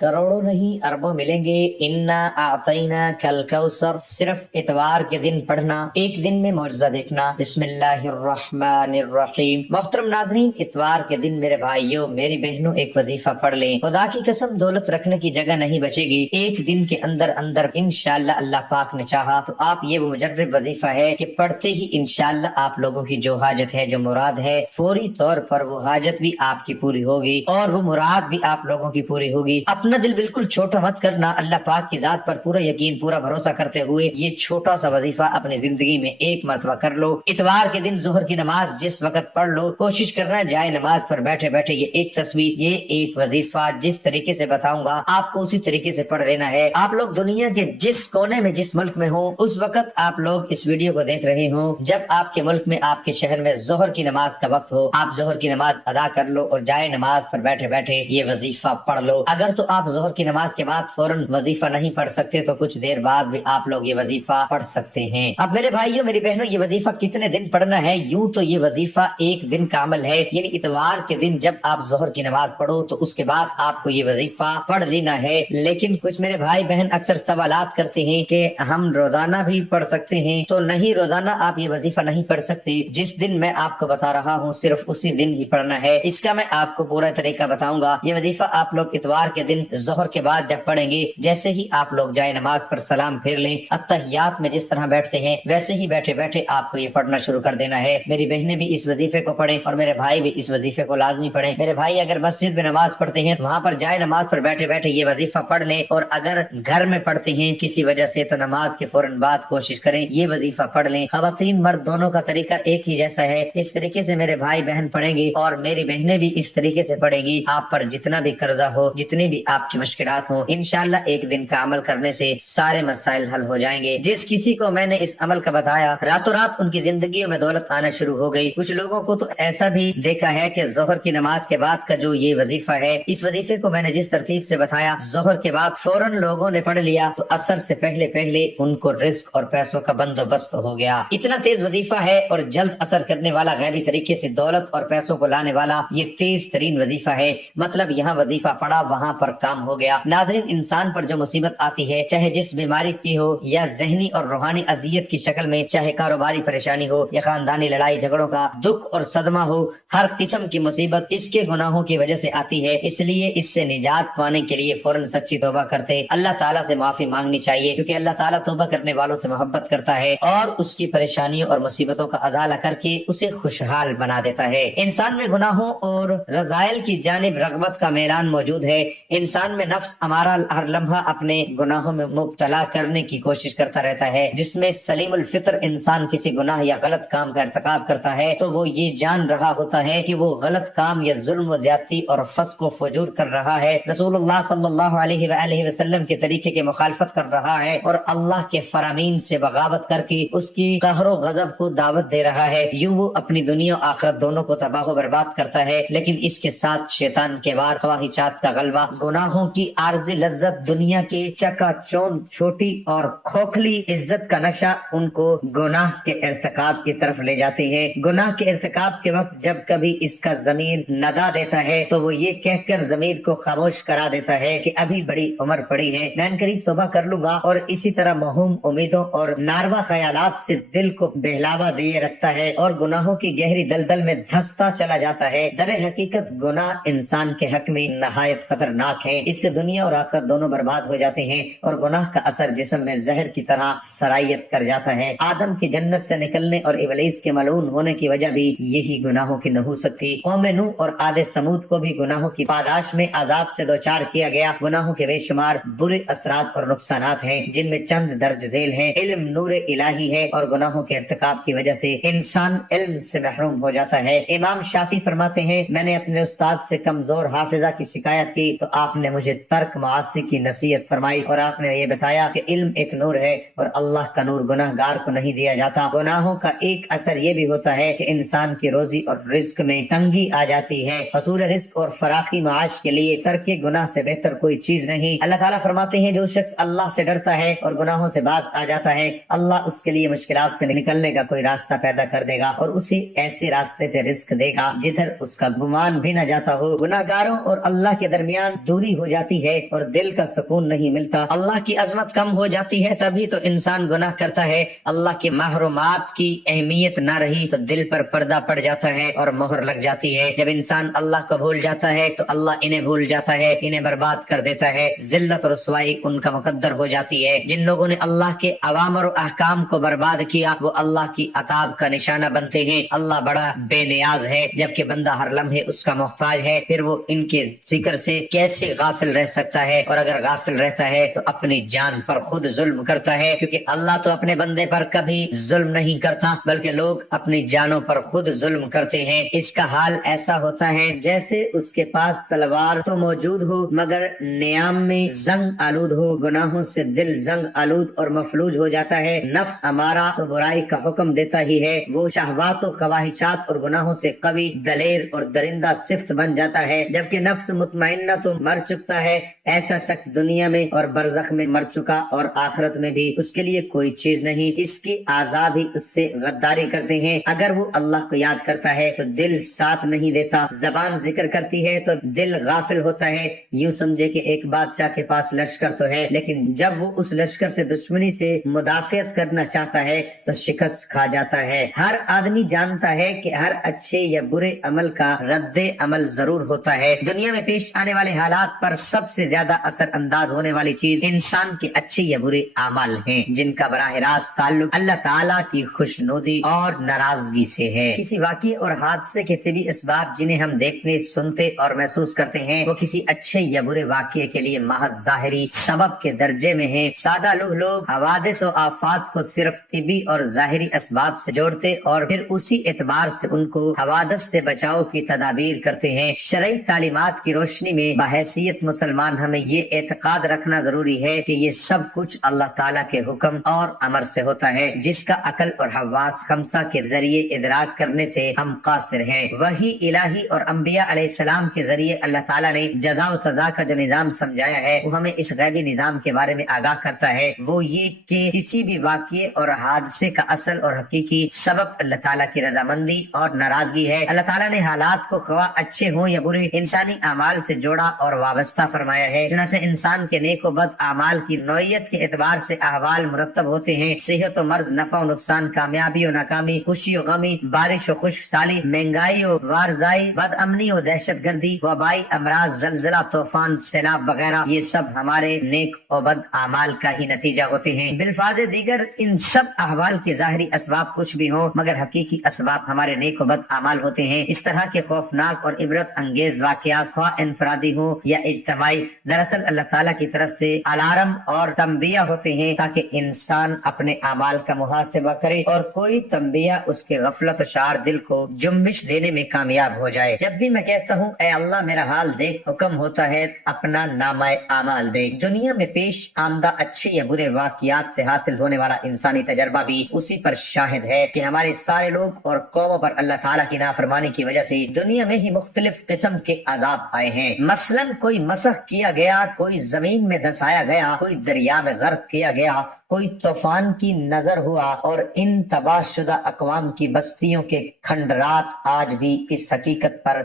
करोड़ों नहीं अरबों मिलेंगे। इन्ना आतैना कल कौसर, सिर्फ इतवार के दिन पढ़ना, एक दिन में मौजज़ा देखना। बिस्मिल्लाहिर्रहमानिर्रहीम। मोहतरम नाज़रीन, इतवार के दिन मेरे भाइयों मेरी बहनों एक वजीफा पढ़ लें। खुदा की कसम दौलत रखने की जगह नहीं बचेगी। एक दिन के अंदर अंदर इंशाअल्लाह अल्लाह पाक ने चाहा तो आप ये वो मुजर्रब वजीफा है कि पढ़ते ही इंशाअल्लाह आप लोगों की जो हाजत है, जो मुराद है, फौरी तौर पर वो हाजत भी आपकी पूरी होगी और वो मुराद भी आप लोगों की पूरी होगी। अपना दिल बिल्कुल छोटा मत करना, अल्लाह पाक की जात पर पूरा यकीन, पूरा भरोसा करते हुए ये छोटा सा वजीफा अपनी जिंदगी में एक मरतबा कर लो। इतवार के दिन जोहर की नमाज जिस वक्त पढ़ लो, कोशिश करना जाए नमाज पर बैठे बैठे ये एक तस्वीर, ये एक वजीफा जिस तरीके से बताऊंगा आपको उसी तरीके से पढ़ लेना है। आप लोग दुनिया के जिस कोने में, जिस मुल्क में हो, उस वक्त आप लोग इस वीडियो को देख रहे हो, जब आपके मुल्क में, आपके शहर में जोहर की नमाज का वक्त हो, आप जोहर की नमाज अदा कर लो और जाए नमाज पर बैठे बैठे ये वजीफा पढ़ लो। अगर तो आप जोहर की नमाज के बाद फौरन वजीफा नहीं पढ़ सकते तो कुछ देर बाद भी आप लोग ये वजीफा पढ़ सकते हैं। अब मेरे भाइयों मेरी बहनों, ये वजीफा कितने दिन पढ़ना है? यूं तो ये वजीफा एक दिन का अमल है, यानी इतवार के दिन जब आप जोहर की नमाज पढ़ो तो उसके बाद आपको ये वजीफा पढ़ लेना है। लेकिन कुछ मेरे भाई बहन अक्सर सवालात करते हैं कि हम रोजाना भी पढ़ सकते हैं, तो नहीं, रोजाना आप ये वजीफा नहीं पढ़ सकते। जिस दिन मैं आपको बता रहा हूँ सिर्फ उसी दिन ही पढ़ना है। इसका मैं आपको पूरा तरीका बताऊंगा। ये वजीफा आप लोग इतवार के दिन जोहर के बाद जब पढ़ेंगे, जैसे ही आप लोग जाए नमाज पर सलाम फेर लें, अत्तहियात में जिस तरह बैठते हैं वैसे ही बैठे बैठे आपको ये पढ़ना शुरू कर देना है। मेरी बहनें भी इस वजीफे को पढ़ें और मेरे भाई भी इस वजीफे को लाजमी पढ़ें। मेरे भाई अगर मस्जिद में नमाज पढ़ते हैं तो वहाँ पर जाए नमाज पर बैठे बैठे ये वजीफा पढ़ लें, और अगर घर में पढ़ते हैं किसी वजह से तो नमाज के फौरन बाद कोशिश करें ये वजीफा पढ़ लें। खवातीन मर्द दोनों का तरीका एक ही जैसा है। इस तरीके से मेरे भाई बहन पढ़ेंगे और मेरी बहनें भी इस तरीके से पढ़ेंगी। आप पर जितना भी कर्जा हो, जितनी भी आपकी मुश्किलात हो, इंशाअल्लाह एक दिन का अमल करने से सारे मसाइल हल हो जाएंगे। जिस किसी को मैंने इस अमल का बताया, रातों रात उनकी जिंदगियों में दौलत आना शुरू हो गई। कुछ लोगों को तो ऐसा भी देखा है कि जोहर की नमाज के बाद का जो ये वजीफा है, इस वजीफे को मैंने जिस तरतीब से बताया, जोहर के बाद फौरन लोगों ने पढ़ लिया तो असर से पहले पहले उनको रिस्क और पैसों का बंदोबस्त हो गया। इतना तेज वजीफा है और जल्द असर करने वाला, गैबी तरीके से दौलत और पैसों को लाने वाला ये तेज तरीन वजीफा है। मतलब यहाँ वजीफा पड़ा वहाँ पर काम हो गया। नाज़रीन, इंसान पर जो मुसीबत आती है, चाहे जिस बीमारी की हो या जहनी और रूहानी अजियत की शक्ल में, चाहे कारोबारी परेशानी हो या खानदानी लड़ाई झगड़ों का दुख और सदमा हो, हर किस्म की मुसीबत इसके गुनाहों की वजह से आती है। इसलिए इससे निजात पाने के लिए फौरन सच्ची तौबा करते अल्लाह ताला से माफी मांगनी चाहिए, क्योंकि अल्लाह ताला तौबा करने वालों से मोहब्बत करता है और उसकी परेशानियों और मुसीबतों का अजाला करके उसे खुशहाल बना देता है। इंसान में गुनाहों और रज़ाइल की जानिब रग़बत का मैलान मौजूद है। इंसान में नफ्स हमारा हर लम्हा अपने गुनाहों में मुब्तला करने की कोशिश करता रहता है। जिसमें सलीमुल फित्र इंसान किसी गुनाह या गलत काम का इर्तिकाब करता है तो वो ये जान रहा होता है कि वो गलत काम या जुल्म व ज्यादती और फस्क व फजूर कर रहा है, रसूलुल्लाह सल्लल्लाहु अलैहि वसल्लम के तरीके के मुखालफत कर रहा है और अल्लाह के फरामीन से बगावत करके उसकी कहरो गजब को दावत दे रहा है। यूं वो अपनी दुनिया और आखिरत दोनों को तबाह बर्बाद करता है, लेकिन इसके साथ शैतान के वार ख्वाहिशात का गलबा, गुनाहों की आर्ज़ी लज्जत, दुनिया के चकाचौंध छोटी और खोखली इज्जत का नशा उनको गुनाह के इर्तिकाब की तरफ ले जाते हैं। गुनाह के इर्तिकाब के वक्त जब कभी इसका ज़मीर नदा देता है तो वो ये कहकर ज़मीर को खामोश करा देता है कि अभी बड़ी उम्र पड़ी है, मैं करीब तौबा कर लूंगा, और इसी तरह महूम उम्मीदों और नारवा ख्यालात से दिल को बहलावा दिए रखता है और गुनाहों की गहरी दलदल में धंसता चला जाता है। दर हकीकत गुनाह इंसान के हक में नहायत खतरनाक है। इससे दुनिया और आखिरत दोनों बर्बाद हो जाते हैं और गुनाह का असर जिस्म में जहर की तरह सरायत कर जाता है। आदम की जन्नत से निकलने और इब्लीस के मलून होने की वजह भी यही गुनाहों की नहूसत थी। कौम नूह और आदे समूद को भी गुनाहों की पादाश में अजाब से दोचार किया गया। गुनाहों के बेशुमार बुरे असरात और नुकसानात हैं, जिनमें चंद दर्ज झेल हैं। इल्म नूर इलाही है और गुनाहों के इर्तिकाब की वजह से इंसान इल्म से महरूम हो जाता है। इमाम शाफी फरमाते हैं, मैंने अपने उस्ताद से कमजोर हाफिजा की शिकायत की तो आपने मुझे तर्क मासी की नसीहत फरमाई और आपने ये बताया कि इल्म एक नूर है और अल्लाह का नूर गुनाहगार को नहीं दिया जाता। गुनाहों का एक असर ये भी होता है कि इंसान की रोजी और रिस्क में तंगी आ जाती है। हसूल रिस्क और फराखी माश के लिए तर्क गुनाह से बेहतर कोई चीज नहीं। अल्लाह ताला फरमाते हैं, जो शख्स अल्लाह से डरता है और गुनाहों से बाज आ जाता है, अल्लाह उसके लिए मुश्किलात से निकलने का कोई रास्ता पैदा कर देगा और उसे ऐसे रास्ते से रिस्क देगा जिधर उसका गुमान भी न जाता हो। गुनाहगारों और अल्लाह के दरमियान दूरी کمزوری ہو جاتی ہے اور دل کا سکون نہیں ملتا، اللہ کی عظمت کم ہو جاتی ہے، تبھی تو انسان گناہ کرتا ہے۔ اللہ کے محرومات کی اہمیت نہ رہی تو دل پر پردہ پڑ جاتا ہے اور مہر لگ جاتی ہے۔ جب انسان اللہ کو بھول جاتا ہے تو اللہ انہیں بھول جاتا ہے، انہیں برباد کر دیتا ہے، ذلت اور رسوائی ان کا مقدر ہو جاتی ہے۔ جن لوگوں نے اللہ کے اوامر و احکام کو برباد کیا وہ اللہ کی عطاب کا نشانہ بنتے ہیں۔ اللہ بڑا بے نیاز ہے جبکہ بندہ ہر لمحے اس کا محتاج ہے، پھر وہ ان کے ذکر سے کیسے غافل رہ سکتا ہے؟ اور اگر غافل رہتا ہے تو اپنی جان پر خود ظلم کرتا ہے، کیونکہ اللہ تو اپنے بندے پر کبھی ظلم نہیں کرتا بلکہ لوگ اپنی جانوں پر خود ظلم کرتے ہیں۔ اس کا حال ایسا ہوتا ہے جیسے اس کے پاس تلوار تو موجود ہو مگر نیام میں زنگ آلود ہو، گناہوں سے دل زنگ آلود اور مفلوج ہو جاتا ہے۔ نفس ہمارا تو برائی کا حکم دیتا ہی ہے، وہ شہوات و خواہشات اور گناہوں سے قوی، دلیر اور درندہ صفت بن جاتا ہے، جبکہ نفس مطمئنہ تو مر چکتا ہے۔ ایسا شخص دنیا میں اور برزخ میں مر چکا اور آخرت میں بھی اس کے لیے کوئی چیز نہیں، اس کی اعضاء بھی اس سے غداری کرتے ہیں۔ اگر وہ اللہ کو یاد کرتا ہے تو دل ساتھ نہیں دیتا، زبان ذکر کرتی ہے تو دل غافل ہوتا ہے۔ یوں سمجھے کہ ایک بادشاہ کے پاس لشکر تو ہے، لیکن جب وہ اس لشکر سے دشمنی سے مدافعت کرنا چاہتا ہے تو شکست کھا جاتا ہے۔ ہر آدمی جانتا ہے کہ ہر اچھے یا برے عمل کا رد عمل ضرور ہوتا ہے۔ دنیا میں پیش آنے والے حالات پر سب سے زیادہ اثر انداز ہونے والی چیز انسان کے اچھے یا برے اعمال ہیں، جن کا براہ راست تعلق اللہ تعالیٰ کی خوشنودی اور ناراضگی سے ہے۔ کسی واقعے اور حادثے کے طبی اسباب جنہیں ہم دیکھتے، سنتے اور محسوس کرتے ہیں وہ کسی اچھے یا برے واقعے کے لیے محض ظاہری سبب کے درجے میں ہیں۔ سادہ لوگ حوادث و آفات کو صرف طبی اور ظاہری اسباب سے جوڑتے اور پھر اسی اعتبار سے ان کو حوادث سے بچاؤ کی تدابیر کرتے ہیں۔ شرعی تعلیمات کی روشنی میں بحیثیت مسلمان ہمیں یہ اعتقاد رکھنا ضروری ہے کہ یہ سب کچھ اللہ تعالیٰ کے حکم اور امر سے ہوتا ہے، جس کا عقل اور حواس خمسہ کے ذریعے ادراک کرنے سے ہم قاصر ہیں۔ وحی الہی اور انبیاء علیہ السلام کے ذریعے اللہ تعالیٰ نے جزا و سزا کا جو نظام سمجھایا ہے وہ ہمیں اس غیبی نظام کے بارے میں آگاہ کرتا ہے، وہ یہ کہ کسی بھی واقعے اور حادثے کا اصل اور حقیقی سبب اللہ تعالیٰ کی رضامندی اور ناراضگی ہے۔ اللہ تعالیٰ نے حالات کو خواہ اچھے ہوں یا برے انسانی اعمال سے جوڑا اور وابستہ فرمایا ہے، چنانچہ انسان کے نیک و بد اعمال کی نوعیت کے اعتبار سے احوال مرتب ہوتے ہیں۔ صحت و مرض، نفع و نقصان، کامیابی و ناکامی، خوشی و غمی، بارش و خشک سالی، مہنگائی و وارزائی، بد امنی و دہشت گردی، وبائی امراض، زلزلہ، طوفان، سیلاب وغیرہ، یہ سب ہمارے نیک و بد اعمال کا ہی نتیجہ ہوتے ہیں۔ بالفاظ دیگر ان سب احوال کے ظاہری اسباب کچھ بھی ہوں مگر حقیقی اسباب ہمارے نیک و بد اعمال ہوتے ہیں۔ اس طرح کے خوفناک اور عبرت انگیز واقعات خواہ انفرادی ہوں یا اجتماعی دراصل اللہ تعالیٰ کی طرف سے الارم اور تنبیہ ہوتے ہیں تاکہ انسان اپنے اعمال کا محاسبہ کرے اور کوئی تنبیہ اس کے غفلت و شعار دل کو جنبش دینے میں کامیاب ہو جائے۔ جب بھی میں کہتا ہوں اے اللہ میرا حال دیکھ، حکم ہوتا ہے اپنا نامہ اعمال دیکھ۔ دنیا میں پیش آمدہ اچھے یا برے واقعات سے حاصل ہونے والا انسانی تجربہ بھی اسی پر شاہد ہے کہ ہمارے سارے لوگ اور قوموں پر اللہ تعالیٰ کی نافرمانی کی وجہ سے دنیا میں ہی مختلف قسم کے عذاب آئے ہیں۔ مثلاً کوئی مسخ کیا گیا، کوئی زمین میں دھسایا گیا، کوئی دریا میں غرق کیا گیا، کوئی طوفان کی نظر ہوا، اور ان تباہ شدہ اقوام کی بستیوں کے کھنڈرات آج بھی اس حقیقت پر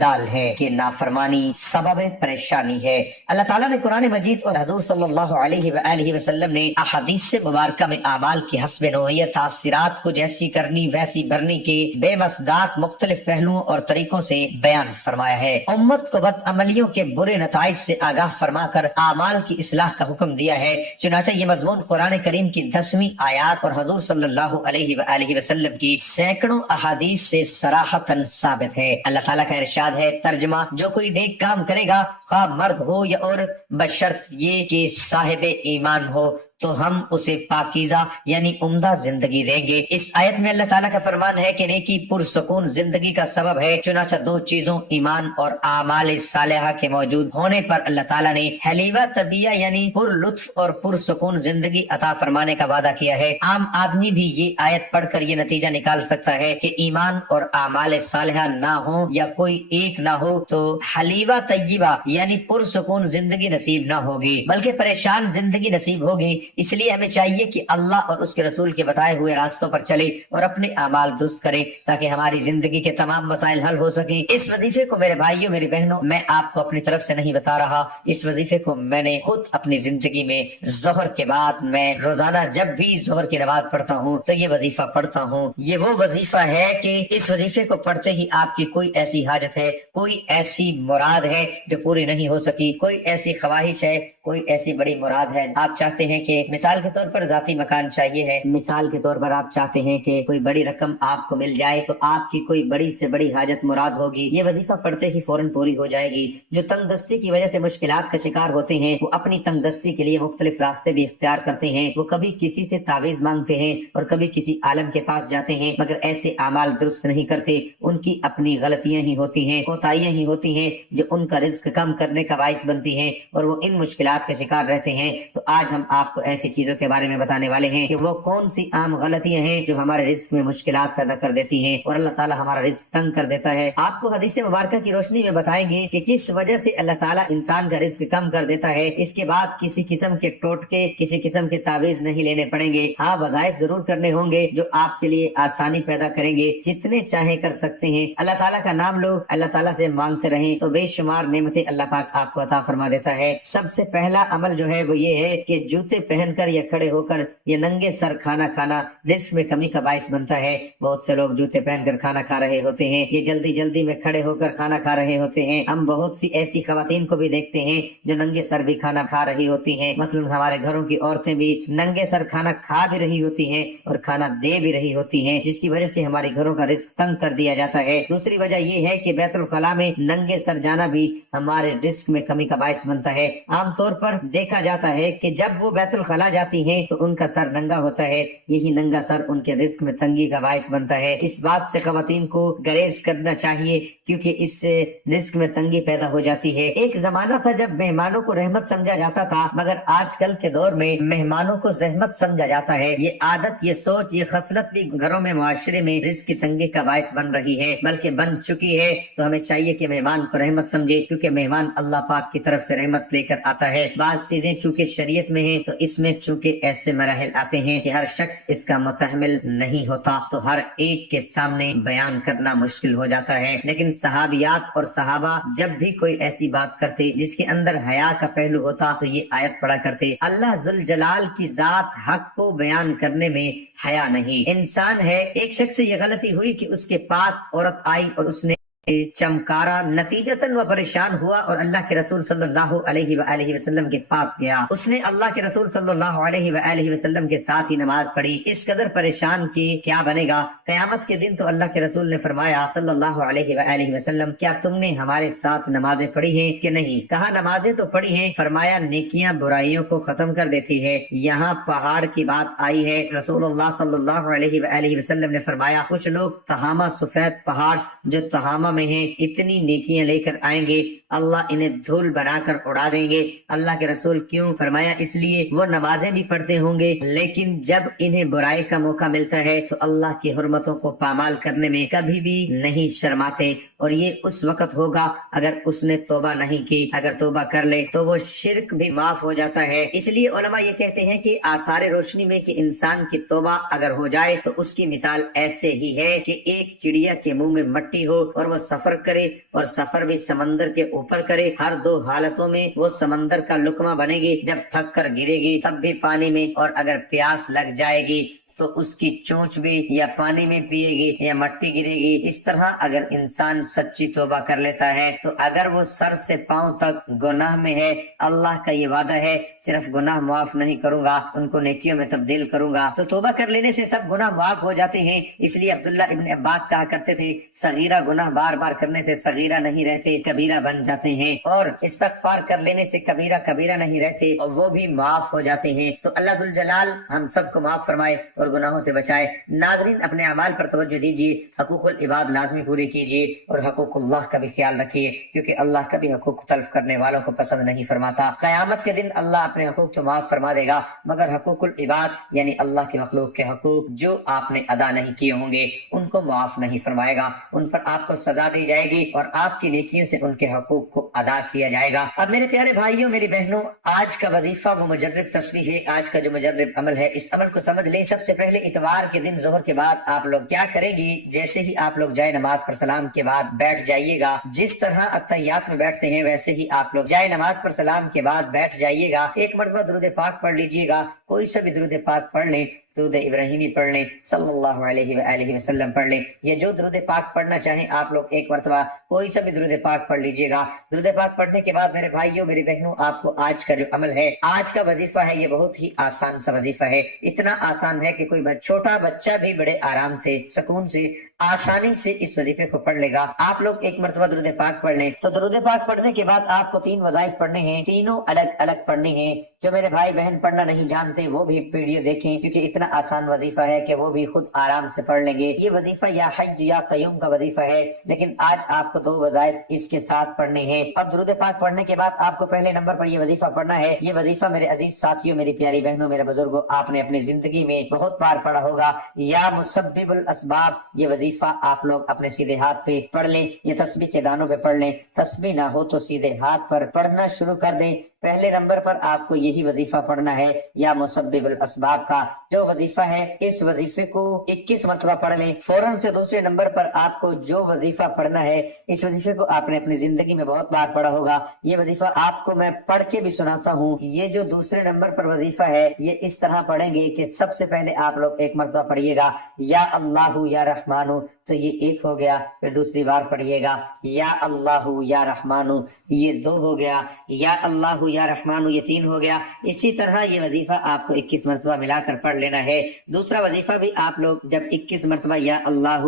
دال ہے کہ نافرمانی سبب پریشانی ہے۔ اللہ تعالیٰ نے قرآن مجید اور حضور صلی اللہ علیہ وآلہ وسلم نے احادیث مبارکہ میں اعمال کی حسب نوعیت تاثیرات کو جیسی کرنی ویسی بھرنی کے بے مصداق مختلف پہلوؤں اور طریقوں سے بیان فرمایا ہے۔ امت کو بد عملیوں کے برے نتائج سے آگاہ فرما کر اعمال کی اصلاح کا حکم دیا ہے، چنانچہ یہ مضمون قرآن کریم کی 10ویں آیات اور حضور صلی اللہ علیہ وآلہ وسلم کی سینکڑوں احادیث سے صراحتاً ثابت ہے۔ اللہ تعالیٰ کا ارشاد ہے، ترجمہ: جو کوئی نیک کام کرے گا خواہ مرد ہو یا عورت بشرط یہ کہ صاحب ایمان ہو تو ہم اسے پاکیزہ یعنی عمدہ زندگی دیں گے۔ اس آیت میں اللہ تعالیٰ کا فرمان ہے کہ نیکی پرسکون زندگی کا سبب ہے، چنانچہ دو چیزوں ایمان اور اعمال صالحہ کے موجود ہونے پر اللہ تعالیٰ نے حلیوہ طبیعہ یعنی پر لطف اور پرسکون زندگی عطا فرمانے کا وعدہ کیا ہے۔ عام آدمی بھی یہ آیت پڑھ کر یہ نتیجہ نکال سکتا ہے کہ ایمان اور اعمال صالحہ نہ ہو یا کوئی ایک نہ ہو تو حلیوہ طیبہ یعنی پرسکون زندگی نصیب نہ ہوگی بلکہ پریشان زندگی نصیب ہوگی۔ इसलिए हमें चाहिए कि अल्लाह और उसके रसूल के बताए हुए रास्तों पर चले और अपने अमाल दुरुस्त करें ताकि हमारी जिंदगी के तमाम मसाइल हल हो सके। इस वजीफे को मेरे भाइयों मेरी बहनों मैं आपको अपनी तरफ से नहीं बता रहा, इस वजीफे को मैंने खुद अपनी जिंदगी में जोहर के बाद मैं रोजाना जब भी जोहर की नमाज पढ़ता हूँ तो ये वजीफा पढ़ता हूँ। ये वो वजीफा है कि इस वजीफे को पढ़ते ही आपकी कोई ऐसी हाजत है, कोई ऐसी मुराद है जो पूरी नहीं हो सकी, कोई ऐसी ख्वाहिश है, कोई ऐसी बड़ी मुराद है, आप चाहते हैं कि मिसाल के तौर पर जाती मकान चाहिए है, मिसाल के तौर पर आप चाहते हैं कि कोई बड़ी रकम आपको मिल जाए, तो आपकी कोई बड़ी से बड़ी हाजत मुराद होगी, ये वजीफा पढ़ते ही फौरन पूरी हो जाएगी। जो तंगदस्ती की वजह से मुश्किलात का शिकार होते हैं वो अपनी तंगदस्ती के लिए मुख्तलिफ रास्ते भी इख्तियार करते हैं। वो कभी किसी से तावीज मांगते हैं और कभी किसी आलम के पास जाते हैं, मगर ऐसे अमाल दुरुस्त नहीं करते। उनकी अपनी गलतियां ही होती हैं, कोताहियां ही होती हैं जो उनका रिज्क कम करने का बाइस बनती हैं और वो इन मुश्किलात के शिकार रहते हैं। तो आज हम आपको ऐसी चीजों के बारे में बताने वाले हैं कि वो कौन सी आम गलतियां हैं जो हमारे रिज्क में मुश्किलात पैदा कर देती हैं और अल्लाह ताला हमारा रिज्क तंग कर देता है। आपको हदीस मुबारक की रोशनी में बताएंगे कि किस वजह से अल्लाह ताला इंसान का रिज्क कम कर देता है। इसके बाद किसी किस्म के टोटके, किसी किस्म के तावीज नहीं लेने पड़ेंगे। हाँ, वज़ाइफ जरूर करने होंगे जो आपके लिए आसानी पैदा करेंगे, जितने चाहे कर सकते हैं। अल्लाह ताला का नाम लो, अल्लाह ताला से मांगते रहें तो बेशुमार नेमतें अल्लाह पाक आपको अता फरमा देता है। सबसे पहला अमल जो है वो ये है कि जूते पहनकर या खड़े होकर या नंगे सर खाना खाना रिस्क में कमी का बाइस बनता है। बहुत से लोग जूते पहनकर खाना खा रहे होते हैं, ये जल्दी जल्दी में खड़े होकर खाना खा रहे होते हैं। हम बहुत सी ऐसी खवातीन को भी देखते हैं जो नंगे सर भी खाना खा रही होती हैं। मसलन हमारे घरों की औरतें भी नंगे सर खाना खा भी रही होती हैं और खाना दे भी रही होती हैं, जिसकी वजह से हमारे घरों का रिस्क तंग कर दिया जाता है। दूसरी वजह ये है कि बैतुल खला में नंगे सर जाना भी हमारे रिस्क में कमी का बाइस बनता है। आमतौर पर देखा जाता है कि जब वो बैतुल खला जाती हैं तो उनका सर नंगा होता है, यही नंगा सर उनके रिस्क में तंगी का बाइस बनता है। इस बात से खवातीन को गरेज करना चाहिए क्योंकि इससे रिस्क में तंगी पैदा हो जाती है। एक जमाना था जब मेहमानों को रहमत समझा जाता था, मगर आजकल के दौर में मेहमानों को जहमत समझा जाता है। ये आदत, ये सोच, ये खसलत भी घरों में, मुआशरे में रिस्क की तंगी का बाइस बन रही है, बल्कि बन चुकी है। तो हमें चाहिए कि मेहमान को रहमत समझे क्योंकि मेहमान अल्लाह पाक की तरफ से रहमत लेकर आता है। बात चीजें चूंकि शरीयत में है तो इसमें चूंकि ऐसे मराहिल आते हैं कि हर शख्स इसका मुतहमिल नहीं होता, तो हर एक के सामने बयान करना मुश्किल हो जाता है। लेकिन सहाबियात और सहाबा जब भी कोई ऐसी बात करते जिसके अंदर हया का पहलू होता तो ये आयत पढ़ा करते, अल्लाह जुल जलाल की जात हक को बयान करने में हया नहीं। इंसान है, एक शख्स से ये गलती हुई कि उसके पास औरत आई और उसने चमकारा, नतीजतन वह परेशान हुआ और अल्लाह के रसूल सल्लल्लाहु अलैहि वसल्लम के पास गया। उसने अल्लाह के रसूल सल्लल्लाहु अलैहि वसल्लम के साथ ही नमाज पढ़ी। इस कदर परेशान कि क्या बनेगा कयामत के दिन। तो अल्लाह के रसूल ने फरमाया सल्लल्लाहु अलैहि वसल्लम, क्या तुमने हमारे साथ नमाजें पढ़ी हैं कि नहीं? कहा नमाजें तो पढ़ी हैं। फरमाया नेकियां बुराइयों को खत्म कर देती है। यहाँ पहाड़ की बात आई है। रसूलुल्लाह सल्लल्लाहु अलैहि वसल्लम ने फरमाया कुछ लोग तहामा, सफेद पहाड़ जो तहामा में है, इतनी नेकियां लेकर आएंगे, अल्लाह इन्हें धूल बनाकर उड़ा देंगे। अल्लाह के रसूल क्यों? फरमाया इसलिए वो नमाजें भी पढ़ते होंगे लेकिन जब इन्हें बुराई का मौका मिलता है तो अल्लाह की हुर्मतों को पामाल करने में कभी भी नहीं शर्माते। और ये उस वक्त होगा अगर उसने तौबा नहीं की। अगर तौबा कर ले तो वो शिर्क भी माफ हो जाता है। इसलिए उलमा ये कहते हैं कि आसार रोशनी में कि इंसान की तौबा अगर हो जाए तो उसकी मिसाल ऐसे ही है कि एक चिड़िया के मुंह में मट्टी हो और वो सफर करे और सफर भी समंदर के ऊपर करे। हर दो हालतों में वो समंदर का लुकमा बनेगी, जब थक कर गिरेगी तब भी पानी में, और अगर प्यास लग जाएगी तो उसकी चोंच भी या पानी में पिएगी या मट्टी गिरेगी। इस तरह अगर इंसान सच्ची तौबा कर लेता है तो अगर वो सर से पांव तक गुनाह में है, अल्लाह का ये वादा है सिर्फ गुनाह माफ नहीं करूंगा, उनको नेकियों में तब्दील करूंगा। तो तौबा कर लेने से सब गुनाह माफ हो जाते हैं। इसलिए अब्दुल्ला इब्न अब्बास कहा करते थे सगीरा गुनाह बार बार करने से सगीरा नहीं रहते, कबीरा बन जाते हैं, और इस्तगफार कर लेने से कबीरा कबीरा नहीं रहते और वो भी माफ हो जाते हैं। तो अल्लाह जुल जलाल हम सबको माफ फरमाए और اور گناہوں سے بچائے۔ ناظرین اپنے اعمال پر توجہ دیجیے، حقوق العباد لازمی پوری کیجیے اور حقوق اللہ کا بھی خیال رکھیے، کیونکہ اللہ کبھی حقوق تلف کرنے والوں کو پسند نہیں فرماتا۔ قیامت کے دن اللہ اپنے حقوق تو معاف فرما دے گا، مگر حقوق العباد یعنی اللہ کے مخلوق کے حقوق جو آپ نے ادا نہیں کیے ہوں گے ان کو معاف نہیں فرمائے گا، ان پر آپ کو سزا دی جائے گی اور آپ کی نیکیوں سے ان کے حقوق کو ادا کیا جائے گا۔ اب میرے پیارے بھائیوں، میری بہنوں، آج کا وظیفہ وہ مجرب تسبیح ہے، آج کا جو مجرب عمل ہے اس عمل کو سمجھ لیں۔ سب سے پہلے اتوار کے دن ظہر کے بعد آپ لوگ کیا کریں گی؟ جیسے ہی آپ لوگ جائے نماز پر سلام کے بعد بیٹھ جائیے گا، جس طرح اتحیات میں بیٹھتے ہیں ویسے ہی آپ لوگ جائے نماز پر سلام کے بعد بیٹھ جائیے گا۔ ایک مرتبہ درود پاک پڑھ لیجیے گا، کوئی سا بھی درود پاک پڑھ لیں، درود ابراہیمی پڑھ لیں، صلی اللہ علیہ وآلہ وسلم پڑھ لیں، یہ جو درود پاک پڑھنا چاہیں آپ لوگ ایک مرتبہ کوئی سا بھی درود پاک پڑھ لیجئے گا۔ درود پاک پڑھنے کے بعد میرے بھائیوں میری بہنوں، آپ کو آج کا جو عمل ہے، آج کا وظیفہ ہے، یہ بہت ہی آسان سا وظیفہ ہے۔ اتنا آسان ہے کہ کوئی چھوٹا بچہ بھی بڑے آرام سے، سکون سے، آسانی سے اس وظیفے کو پڑھ لے گا۔ آپ لوگ ایک مرتبہ درود پاک پڑھ لیں۔ تو درود پاک پڑھنے کے بعد آپ کو 3 وظائف پڑھنے ہیں، تینوں الگ الگ پڑھنے ہیں۔ جو میرے بھائی بہن پڑھنا نہیں جانتے وہ بھی ویڈیو دیکھیں، کیونکہ اتنا آسان وظیفہ ہے کہ وہ بھی خود آرام سے پڑھ لیں گے۔ یہ وظیفہ یا حی یا قیوم کا وظیفہ ہے، لیکن آج آپ کو 2 وظائف اس کے ساتھ پڑھنے ہیں۔ اب درود پاک پڑھنے کے بعد آپ کو پہلے نمبر پر یہ وظیفہ پڑھنا ہے۔ یہ وظیفہ میرے عزیز ساتھیوں، میری پیاری بہنوں، میرے بزرگوں، آپ نے اپنی زندگی میں بہت بار پڑھا ہوگا۔ یا مسبب الاسباب، یہ وظیفہ آپ لوگ اپنے سیدھے ہاتھ پہ پڑھ لیں، یہ تسبیح کے دانوں پہ پڑھ لیں۔ تسبیح نہ ہو تو سیدھے ہاتھ پر پڑھنا شروع کر دیں۔ پہلے نمبر پر آپ کو یہی وظیفہ پڑھنا ہے، یا مسبب الاسباب کا جو وظیفہ ہے، اس وظیفے کو 21 مرتبہ پڑھ لیں۔ فوراً سے دوسرے نمبر پر آپ کو جو وظیفہ پڑھنا ہے، اس وظیفے کو آپ نے اپنی زندگی میں بہت بار پڑھا ہوگا۔ یہ وظیفہ آپ کو میں پڑھ کے بھی سناتا ہوں۔ یہ جو دوسرے نمبر پر وظیفہ ہے، یہ اس طرح پڑھیں گے کہ سب سے پہلے آپ لوگ ایک مرتبہ پڑھیے گا یا اللہ یا رحمانو، تو یہ 1 ہو گیا۔ پھر دوسری بار پڑھیے گا یا اللہ یا رحمانو، یہ 2 ہو گیا۔ یا اللہ یا رحمانو، یہ 3 ہو گیا۔ اسی طرح یہ وظیفہ آپ کو 21 مرتبہ ملا کر پڑھ لینا ہے۔ دوسرا وظیفہ بھی آپ لوگ جب 21 مرتبہ یا اللہ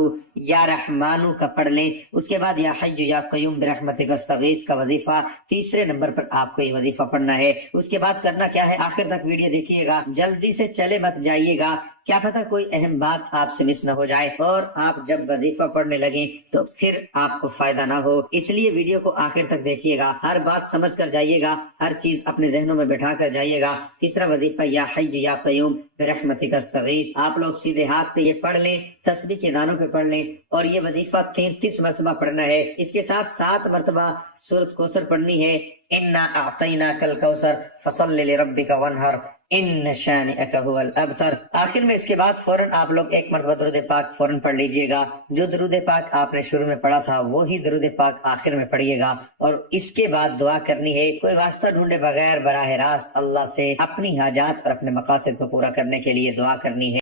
یا رحمانو کا پڑھ لیں، اس کے بعد یا حی یا قیوم برحمتک استغیث کا وظیفہ تیسرے نمبر پر آپ کو یہ وظیفہ پڑھنا ہے۔ اس کے بعد کرنا کیا ہے، آخر تک ویڈیو دیکھیے گا، جلدی سے چلے مت جائیے گا، کیا پتہ کوئی اہم بات آپ سے مس نہ ہو جائے اور آپ جب وظیفہ پڑھنے لگیں تو پھر آپ کو فائدہ نہ ہو۔ اس لیے ویڈیو کو آخر تک دیکھیے گا، ہر بات سمجھ کر جائیے گا، ہر چیز اپنے ذہنوں میں بٹھا کر جائیے گا۔ تیسرا وظیفہ یا حی یا قیوم برحمتک استغیث، آپ لوگ سیدھے ہاتھ پہ یہ پڑھ لیں، تسبیح کے دانوں پہ پڑھ لیں، اور یہ وظیفہ 33 مرتبہ پڑھنا ہے۔ اس کے ساتھ 7 مرتبہ سورۃ کوثر پڑھنی ہے، انا اعطیناک الکوثر فصل لربک وانحر ان شانئک هو الابتر۔ آخر میں اس کے بعد فوراً آپ لوگ ایک مرتبہ درود پاک فوراً پڑھ لیجئے گا۔ جو درود پاک آپ نے شروع میں پڑھا تھا وہی درود پاک آخر میں پڑھیے گا، اور اس کے بعد دعا کرنی ہے، کوئی واسطہ ڈھونڈے بغیر براہ راست اللہ سے اپنی حاجات اور اپنے مقاصد کو پورا کرنے کے لیے دعا کرنی ہے۔